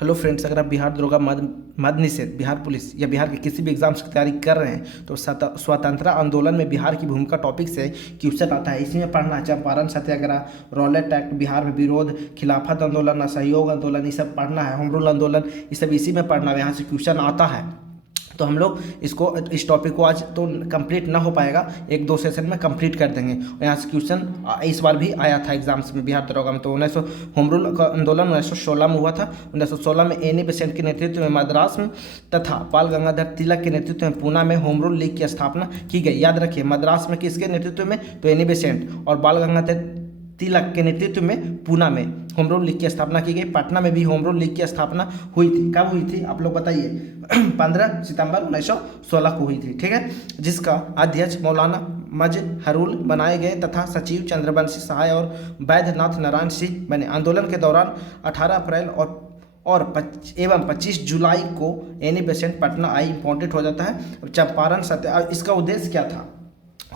Hello friends, अगर आप बिहार दरोगा मद्य निषेध, बिहार पुलिस या बिहार के किसी भी एग्जाम्स की तैयारी कर रहे हैं तो स्वतंत्रता आंदोलन में बिहार की भूमिका टॉपिक से क्वेश्चन आता है। इसी में पढ़ना है चंपारण सत्याग्रह, रॉलेट एक्ट, बिहार में विरोध, खिलाफत आंदोलन, असहयोग आंदोलन, ये सब पढ़ना है। होम रूल आंदोलन, ये सब इसी में पढ़ना है, यहाँ से क्वेश्चन आता है। तो हम लोग इस टॉपिक को आज तो कंप्लीट ना हो पाएगा, एक दो सेशन में कंप्लीट कर देंगे। और यहाँ से क्वेश्चन इस बार भी आया था एग्जाम्स में बिहार दरोगा में। तो 1900 होम रूल का आंदोलन 1916 में हुआ था। 1916 में एनी बेसेंट के नेतृत्व में मद्रास में तथा बाल गंगाधर तिलक के नेतृत्व में पूना में होम रूल लीग की स्थापना की गई। याद रखिए, मद्रास में किसके नेतृत्व में? तो एनी बेसेंट, और बाल गंगाधर तिलक के नेतृत्व में पूना में होम रूल लीग की स्थापना की गई। पटना में भी होम रूल लीग की स्थापना हुई थी। कब हुई थी आप लोग बताइए? 15 सितंबर 1916 को हुई थी, ठीक है। जिसका अध्यक्ष मौलाना मजहरुल बनाए गए तथा सचिव चंद्रवंशी सहाय और वैद्यनाथ नारायण सिंह बने। आंदोलन के दौरान 18 अप्रैल और 25 जुलाई को एनी बेसेंट पटना आई इंपॉर्टेंट हो जाता है। चंपारण सत्याग्रह, इसका उद्देश्य क्या था?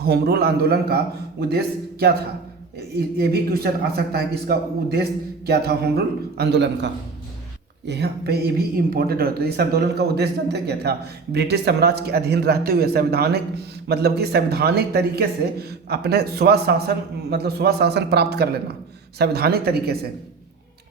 होम रूल आंदोलन का उद्देश्य क्या था? ये भी क्वेश्चन आ सकता है कि इसका उद्देश्य क्या था होम रूल आंदोलन का। यहाँ पे ये भी इम्पोर्टेंट होता है। इस आंदोलन का उद्देश्य जानते क्या था? ब्रिटिश साम्राज्य के अधीन रहते हुए संवैधानिक तरीके से अपने स्वशासन प्राप्त कर लेना। संवैधानिक तरीके से,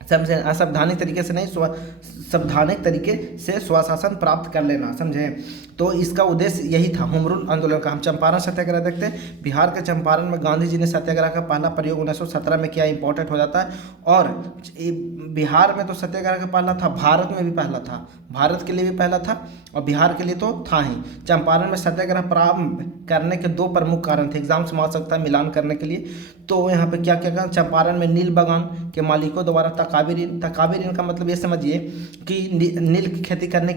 समझे? असंवैधानिक तरीके से नहीं, संवैधानिक तरीके से स्वशासन प्राप्त कर लेना, समझे? तो इसका उद्देश्य यही था होम रूल आंदोलन का। हम चंपारण सत्याग्रह देखते हैं। बिहार के चंपारण में गांधी जी ने सत्याग्रह का पहला प्रयोग 1917 में किया, इंपॉर्टेंट हो जाता है। और बिहार में तो सत्याग्रह का पहला था, भारत में भी पहला था, भारत के लिए भी पहला था और बिहार के लिए तो था ही। चंपारण में सत्याग्रह प्रारंभ करने के दो प्रमुख कारण थे, एग्जाम्स में आ सकता है मिलान करने के लिए। तो यहाँ पे क्या क्या कहा? चंपारण में नील बागान के मालिकों द्वारा तकाबी ऋण का मतलब ये समझिए कि नील की खेती करने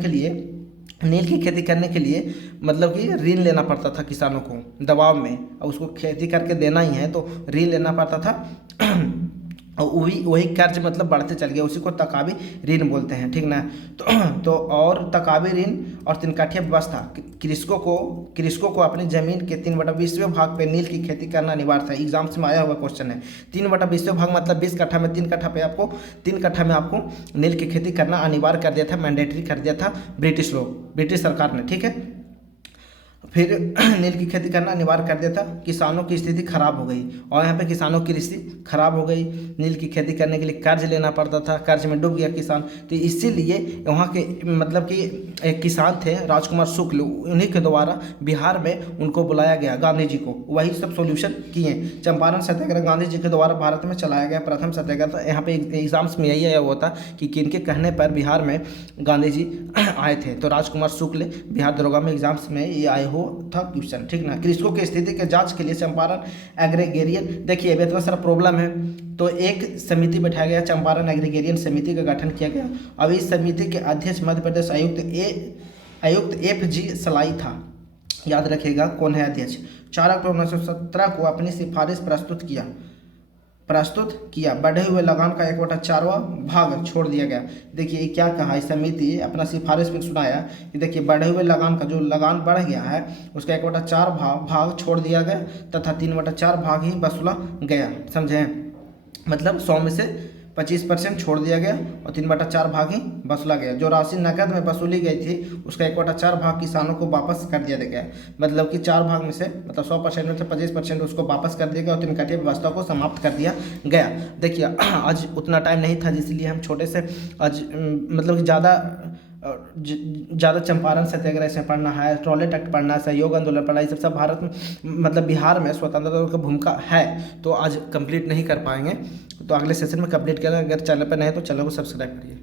के लिए मतलब कि ऋण लेना पड़ता था किसानों को दबाव में, और उसको खेती करके देना ही है तो ऋण लेना पड़ता था। और वही कर्ज मतलब बढ़ते चल गया, उसी को तकाबी ऋण बोलते हैं, ठीक ना। तो और तकाबी ऋण और तिनकाठिया व्यवस्था, कृषकों को अपनी जमीन के 3/20 भाग पे नील की खेती करना अनिवार्य था। एग्जाम्स में आया हुआ क्वेश्चन है। 3/20 भाग मतलब 20 कट्ठा में 3 कट्ठा में आपको नील की खेती करना अनिवार्य कर दिया था, मैंडेटरी कर दिया था ब्रिटिश सरकार ने, ठीक है। फिर नील की खेती करना अनिवार्य कर दिया था। किसानों की स्थिति खराब हो गई, और यहाँ पे किसानों की स्थिति खराब हो गई। नील की खेती करने के लिए कर्ज लेना पड़ता था, कर्ज में डूब गया किसान। तो इसीलिए वहाँ के मतलब कि एक किसान थे राजकुमार शुक्ल, उन्हीं के द्वारा बिहार में उनको बुलाया गया, गांधी जी को, वही सब सोल्यूशन किए। चंपारण सत्याग्रह गांधी जी के द्वारा भारत में चलाया गया प्रथम सत्याग्रह था। यहाँ पे एग्जाम्स में यही आया हुआ था कि किनके कहने पर बिहार में गांधी जी आए थे। तो राजकुमार शुक्ल बिहार दरोगा में एग्जाम्स में ये आए हो था क्वेश्चन, ठीक ना। कृषकों की स्थिति के जांच के लिए चंपारण एग्रीगेरियन, देखिए अभी इतना सारा प्रॉब्लम है तो एक समिति बैठाया गया, चंपारण एग्रीगेरियन समिति का गठन किया गया। अब इस समिति के अध्यक्ष मध्य प्रदेश आयुक्त FG सलाई था। याद रखिएगा कौन है अध्यक्ष। 4 अक्टूबर 1917 को अपनी सिफारिश प्रस्तुत किया। बढ़े हुए लगान का 1/4वां भाग छोड़ दिया गया। देखिए क्या कहा इस समिति अपना सिफारिश में सुनाया कि देखिए बढ़े हुए लगान का जो लगान बढ़ गया है उसका 1/4 भाग छोड़ दिया गया तथा 3/4 भाग ही वसूला गया, समझे? मतलब 100 में से 25% छोड़ दिया गया और 3/4 भाग ही वसूला गया। जो राशि नकद में वसूली गई थी उसका 1/4 भाग किसानों को वापस कर दिया गया। मतलब कि 4 भाग में से मतलब 100% में से 25% उसको वापस कर दिया गया और तिनकाठिया व्यवस्था को समाप्त कर दिया गया। देखिए आज उतना टाइम नहीं था, इसलिए हम छोटे से आज मतलब ज़्यादा चंपारण सत्याग्रह से पढ़ना है, रॉलेट एक्ट पढ़ना है, सहयोग आंदोलन पढ़ना है, ये सब भारत में मतलब बिहार में स्वतंत्रता की भूमिका है। तो आज कंप्लीट नहीं कर पाएंगे, तो अगले सेशन में कंप्लीट करें। अगर चैनल पर नए तो चैनल को सब्सक्राइब करिए।